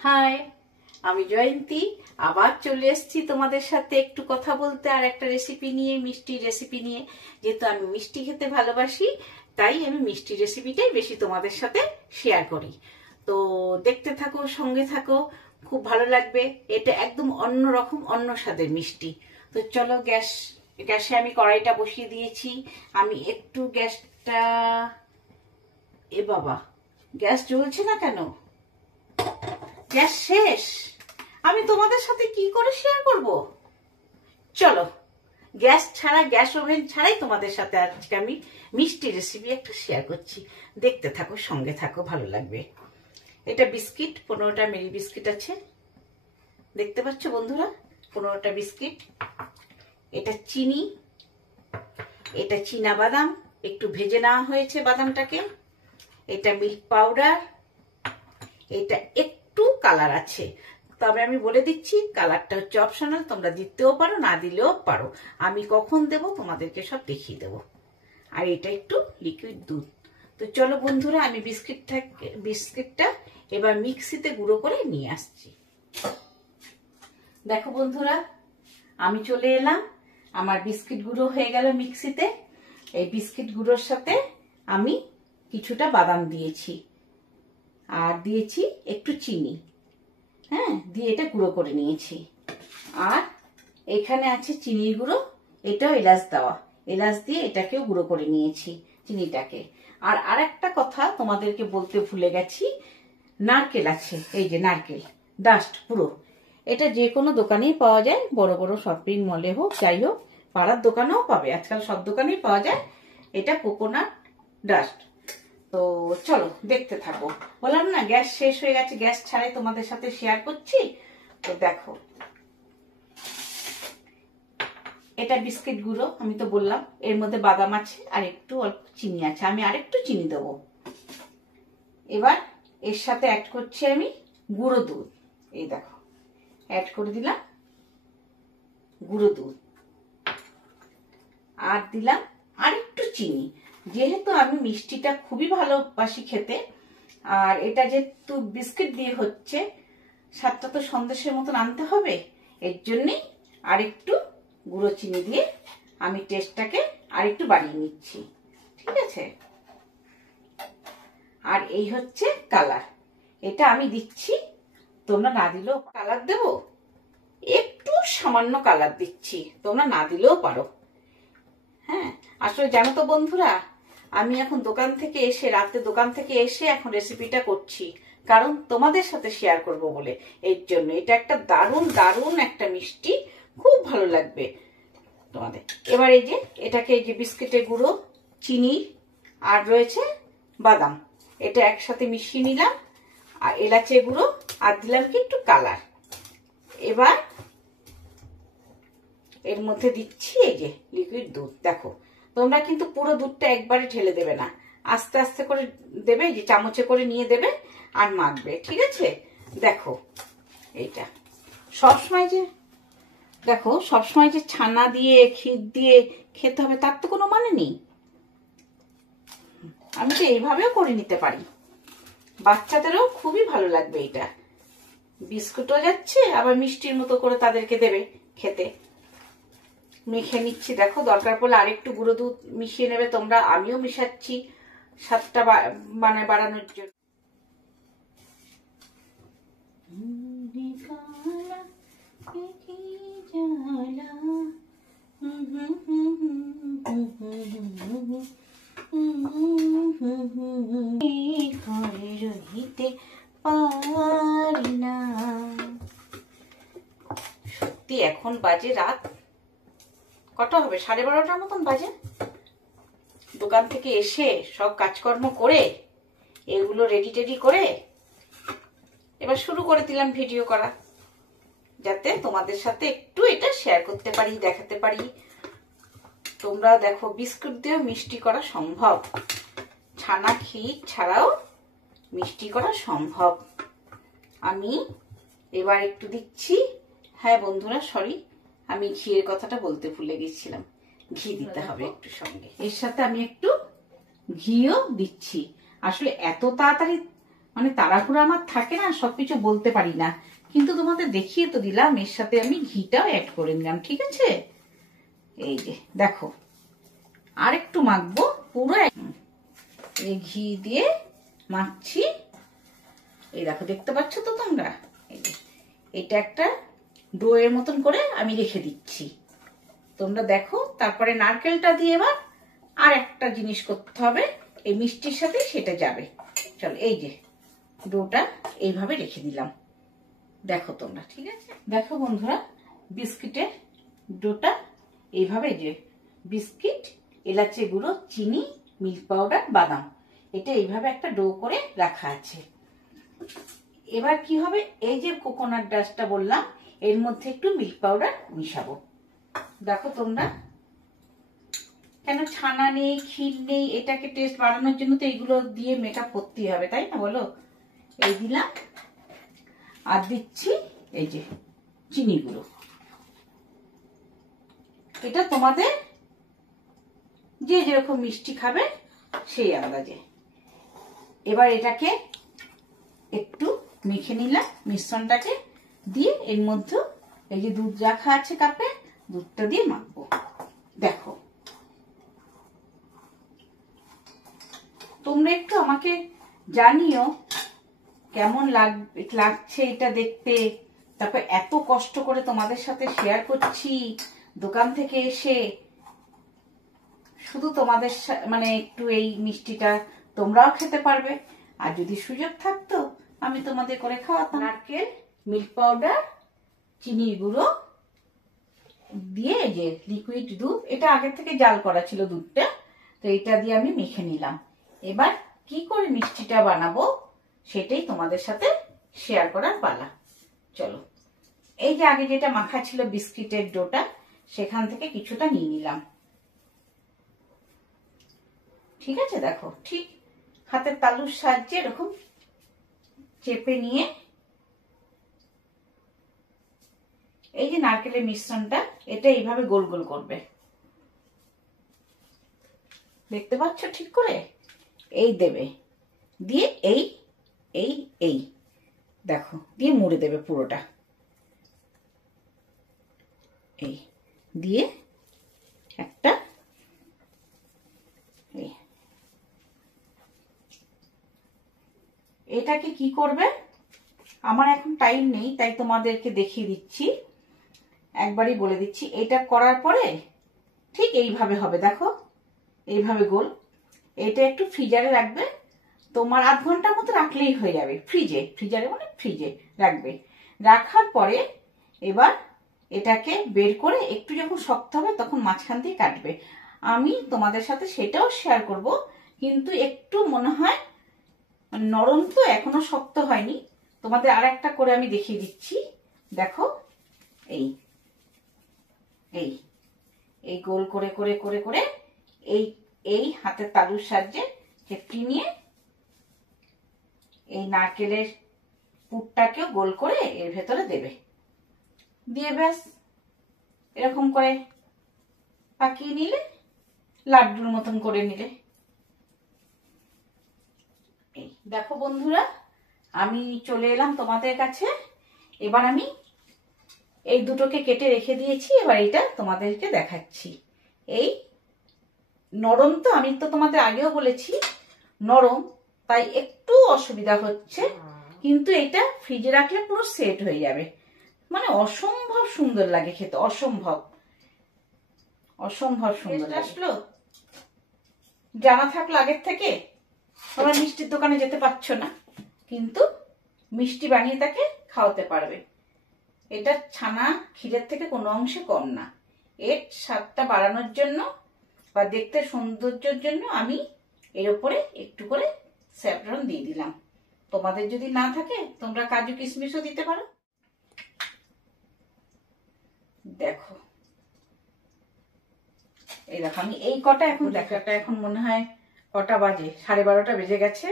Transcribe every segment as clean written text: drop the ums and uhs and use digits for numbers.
High, আমি জয়ন্তী। আবার চলে এসেছি তোমাদের সাথে একটু কথা বলতে আর একটা রেসিপি নিয়ে, মিষ্টি রেসিপি নিয়ে। যেহেতু আমি মিষ্টি খেতে ভালোবাসি, তাই আমি মিষ্টি রেসিপিটাই বেশি তোমাদের সাথে শেয়ার করি। তো দেখতে থাকো, সঙ্গে থাকো, খুব ভালো লাগবে। এটা একদম অন্য রকম, অন্য স্বাদের মিষ্টি। তো চলো, গ্যাসে আমি কড়াইটা বসিয়ে দিয়েছি। আমি একটু গ্যাসটা, এ বাবা, গ্যাস জ্বলছে না কেন? গ্যাস শেষ। আমি তোমাদের সাথে কি করে শেয়ার করব? চলো, গ্যাস ছাড়া, গ্যাস ওভেন ছাড়াই তোমাদের সাথে আজকে আমি মিষ্টি রেসিপি একটা শেয়ার করছি। দেখতে থাকো, সঙ্গে থাকো, ভালো লাগবে। এটা বিস্কিট, 15টা মেরি বিস্কিট আছে, দেখতে পাচ্ছ বন্ধুরা, 15টা বিস্কিট। এটা চিনি, এটা চীনা বাদাম, একটু ভেজে নেওয়া হয়েছে বাদামটাকে। এটা মিল্ক পাউডার, এটা একটু কালার আছে, তবে আমি বলে দিচ্ছি কালারটা হচ্ছে অপশনাল, তোমরা দিতেও পারো, না দিলেও পারো। আমি কখন দেব তোমাদেরকে সব দেখিয়ে দেবো। আর এটা একটু লিকুইড দুধ। তো চলো বন্ধুরা, আমি বিস্কিটটা এবার মিক্সিতে গুঁড়ো করে নিয়ে আসছি। দেখো বন্ধুরা, আমি চলে এলাম, আমার বিস্কিট গুঁড়ো হয়ে গেল মিক্সিতে। এই বিস্কিট গুঁড়োর সাথে আমি কিছুটা বাদাম দিয়েছি আর দিয়েছি একটু চিনি, হ্যাঁ, দিয়ে এটা গুঁড়ো করে নিয়েছি। আর এখানে আছে চিনির গুঁড়ো, এটাও এলাচ দেওয়া, এলাচ দিয়ে এটাকেও গুঁড়ো করে নিয়েছি, চিনিটাকে। আর আরেকটা কথা তোমাদেরকে বলতে ভুলে গেছি, নারকেল আছে, এই যে নারকেল ডাস্ট পুরো। এটা যে কোনো দোকানেই পাওয়া যায়, বড় বড় শপিং মলে হোক, যাই হোক, পাড়ার দোকানেও পাবে, আজকাল সব দোকানেই পাওয়া যায়। এটা কোকোনাট ডাস্ট। তো চলো দেখতে থাকো। বললাম না গ্যাস শেষ হয়ে গেছে, গ্যাস ছাড়াই তোমাদের সাথে শেয়ার করছি। তো দেখো, এটা বিস্কিট গুঁড়ো, আমি তো বললাম এর মধ্যে বাদাম আছে আর একটু অল্প চিনি আছে, আমি আরেকটু চিনি দেবো। এবার এর সাথে অ্যাড করছি আমি গুঁড়ো দুধ। এই দেখো, অ্যাড করে দিলাম গুঁড়ো দুধ, আর দিলাম আরেকটু চিনি। যেহেতু আমি মিষ্টিটা খুবই ভালোবাসি খেতে, আর এটা যেহেতু বিস্কিট দিয়ে হচ্ছে, স্বাদটা তো সন্দেশের মতন আনতে হবে, এর জন্যই আরেকটু গুঁড়ো চিনি দিয়ে আমি টেস্টটাকে আরেকটু বাড়িয়ে নিচ্ছি, ঠিক আছে। আর এই হচ্ছে কালার, এটা আমি দিচ্ছি, তোমরা না দিলেও কালার দেবো, একটু সামান্য কালার দিচ্ছি, তোমরা না দিলেও পারো। হ্যাঁ, আসলে জানো তো বন্ধুরা, আমি এখন দোকান থেকে এসে, রাতে দোকান থেকে এসে এখন রেসিপিটা করছি, কারণ তোমাদের সাথে শেয়ার করব বলে। এর জন্য এটা একটা দারুণ দারুণ একটা মিষ্টি, খুব ভালো লাগবে তোমাদের। এবার এই যে এটাকে, এই যে বিস্কিটের গুঁড়ো, চিনি আর রয়েছে বাদাম, এটা একসাথে মিশিয়ে নিলাম, আর এলাচের গুঁড়ো, আর দিলাম কি একটু কালার। এবার এর মধ্যে দিচ্ছি এই যে লিকুইড দুধ। দেখো, তোমরা কিন্তু পুরো দুধটা একবারে ঢেলে দেবে না, আস্তে আস্তে করে দেবে, যে চামচে করে নিয়ে দেবে আর মাখবে, ঠিক আছে। দেখো, এইটা সবসময় যে, দেখো সবসময় যে ছানা দিয়ে ক্ষীর দিয়ে খেতে হবে তার তো কোনো মানে নেই। আমি তো এইভাবেও করে নিতে পারি, বাচ্চাদেরও খুবই ভালো লাগবে এটা। বিস্কুটও যাচ্ছে, আবার মিষ্টির মতো করে তাদেরকে দেবে খেতে। মেখে নিচ্ছি, দেখো দরকার পড়লে আরেকটু গুঁড়ো দুধ মিশিয়ে নেবে তোমরা, আমিও মিশাচ্ছি স্বাদটা মানে বাড়ানোর জন্য। সত্যি এখন বাজে রাত কটা হবে, 12:30টার মতন বাজে। দোকান থেকে এসে সব কাজকর্ম করে, এগুলো রেডি টেডি করে এবার শুরু করে দিলাম ভিডিও করা, যাতে তোমাদের সাথে একটু এটা শেয়ার করতে পারি, দেখাতে পারি। তোমরা দেখো, বিস্কুট দিয়েও মিষ্টি করা সম্ভব, ছানা ক্ষীর ছাড়াও মিষ্টি করা সম্ভব। আমি এবার একটু দিচ্ছি, হ্যাঁ বন্ধুরা সরি, আমি ঘিয়ের কথাটা বলতে ভুলে গেছিলাম, ঘি দিতে হবে একটু সঙ্গে, এর সাথে আমি একটু ঘিও দিচ্ছি। আসলে এত তাড়াতাড়ি মানে তাড়াহুড়ো আমার থাকে না, সবকিছু বলতে পারি না, কিন্তু তোমাদের দেখিয়ে তো দিলাম। এর সাথে আমি ঘিটাও অ্যাড করে নিলাম, ঠিক আছে? এই যে দেখো, আর একটু মাখবো, পুরো এই ঘি দিয়ে মাখছি। এই দেখো, দেখতে পাচ্ছ তো তোমরা? এই যে এটা একটা ডো এর মতন করে আমি রেখে দিচ্ছি, তোমরা দেখো। তারপরে নারকেলটা দিয়ে এবার আর একটা জিনিস করতে হবে, এই মিষ্টির সাথে সেটা যাবে। চলো, এই যে ডোটা এইভাবে রেখে দিলাম, দেখো তোমরা, ঠিক আছে? দেখো বন্ধুরা, বিস্কিটের ডোটা এইভাবে, যে বিস্কিট, এলাচি গুঁড়ো, চিনি, মিল্ক পাউডার, বাদাম, এটা এইভাবে একটা ডো করে রাখা আছে। এবার কি হবে, এই যে কোকোনাট ডাস্টটা বললাম, এর মধ্যে একটু মিল্ক পাউডার মিশাবো। দেখো তোমরা, কেন ছানা নেই, ক্ষীর নেই, এটাকে টেস্ট বাড়ানোর জন্য তো এইগুলো দিয়ে মেকআপ করতেই হবে, তাই না বলো? এই দিলাম, আর দিচ্ছি এই যে চিনি গুঁড়ো। এটা তোমাদের যে যেরকম মিষ্টি খাবে সেই আন্দাজে। এবার এটাকে একটু মেখে নিলাম, মিশ্রণটাকে দিয়ে এর মধ্যে এই যে দুধ রাখা আছে কাপে, দুধটা দিয়ে মাখবো। দেখো, তোমরা একটু আমাকে জানিও কেমন লাগছে এটা দেখতে। তারপর এত কষ্ট করে তোমাদের সাথে শেয়ার করছি দোকান থেকে এসে, শুধু তোমাদের মানে একটু এই মিষ্টিটা তোমরাও খেতে পারবে, আর যদি সুযোগ থাকতো আমি তোমাদের করে খাওয়াতাম। নারকেল, মিল্ক পাউডার, চিনির গুঁড়ো দিয়ে এই যে লিকুইড দুধ, এটা আগে থেকে জাল করা ছিল দুধটা, তো এটা দিয়ে আমি মেখে নিলাম। এবার কি করে মিষ্টিটা বানাবো সেটাই তোমাদের সাথে শেয়ার করার পালা। চলো, এই যে আগে যেটা মাখা ছিল বিস্কিটের ডোটা, সেখান থেকে কিছুটা নিয়ে নিলাম, ঠিক আছে? দেখো, ঠিক হাতের তালুর সাহায্যে এরকম চেপে নিয়ে এই যে নারকেলের মিশ্রণটা, এটা এইভাবে গোল গোল করবে, দেখতে পাচ্ছ ঠিক করে? এই দেবে, দিয়ে এই এই এই দেখো, দিয়ে মুড়ে দেবে পুরোটা, এই দিয়ে একটা এটাকে কি করবে, আমার এখন টাইম নেই তাই তোমাদেরকে দেখিয়ে দিচ্ছি, একবারই বলে দিচ্ছি। এটা করার পরে ঠিক এইভাবে হবে, দেখো এইভাবে গোল। এটা একটু ফ্রিজারে রাখবে, তোমার আধ ঘন্টার মতো রাখলেই হয়ে যাবে। ফ্রিজারে মানে ফ্রিজে রাখবে। রাখার পরে এবার এটাকে বের করে একটু যখন শক্ত হবে তখন মাঝখান দিয়ে কাটবে। আমি তোমাদের সাথে সেটাও শেয়ার করব, কিন্তু একটু মনে হয় নরম তো, এখনো শক্ত হয়নি। তোমাদের আর একটা করে আমি দেখিয়ে দিচ্ছি, দেখো এই এই এই গোল করে করে করে করে এই এই হাতের তালুর সাহায্যে চেপটি নিয়ে এই নারকেলের পুরটাকেও গোল করে এর ভেতরে দেবে, দিয়ে ব্যাস এরকম করে পাকিয়ে নিলে, লাড্ডুর মতন করে নিলে। এই দেখো বন্ধুরা, আমি চলে এলাম তোমাদের কাছে। এবার আমি এই দুটোকে কেটে রেখে দিয়েছি, এবার এটা তোমাদেরকে দেখাচ্ছি। এই নরম তো, আমি তো তোমাদের আগেও বলেছি নরম, তাই একটু অসুবিধা হচ্ছে, কিন্তু এটা ফ্রিজে রাখলে পুরো সেট হয়ে যাবে, মানে অসম্ভব সুন্দর লাগে খেতে, অসম্ভব অসম্ভব সুন্দর আসলো। জানা থাকলো আগের থেকে, তোমরা মিষ্টির দোকানে যেতে পারছো না, কিন্তু মিষ্টি বানিয়ে তাকে খাওয়াতে পারবে। এটা ছানা ক্ষীরের থেকে কোনো অংশে কম না। এর স্বাদটা বাড়ানোর জন্য বা দেখতে সৌন্দর্যের জন্য আমি এর উপরে একটু করে স্যাফরন দিয়ে দিলাম। তোমাদের যদি না থাকে তোমরা কাজু কিশমিশও দিতে পারো। দেখো, এই দেখো আমি এই কটা এখন দেখাটা, এখন মনে হয় কটা বাজে, 12:30 বেজে গেছে,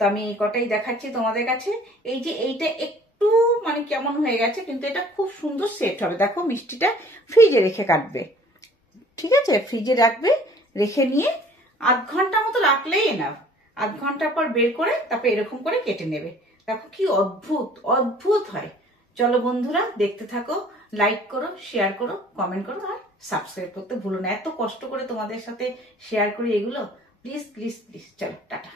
তো আমি এই কটাই দেখাচ্ছি তোমাদের কাছে। এই যে এইটা একটু মানে কেমন হয়ে গেছে, কিন্তু এটা খুব সুন্দর সেট হবে। দেখো, মিষ্টিটা ফ্রিজে রেখে কাটবে, ঠিক আছে? ফ্রিজে রাখবে, রেখে নিয়ে আধ ঘন্টা মতো রাখলেই না, আধ ঘন্টা পর বের করে তারপর এরকম করে কেটে নেবে। দেখো কি অদ্ভুত অদ্ভুত হয়। চলো বন্ধুরা দেখতে থাকো, লাইক করো, শেয়ার করো, কমেন্ট করো আর সাবস্ক্রাইব করতে ভুলো না। এত কষ্ট করে তোমাদের সাথে শেয়ার করি এগুলো, প্লিজ প্লিজ প্লিজ। চলো টাটা।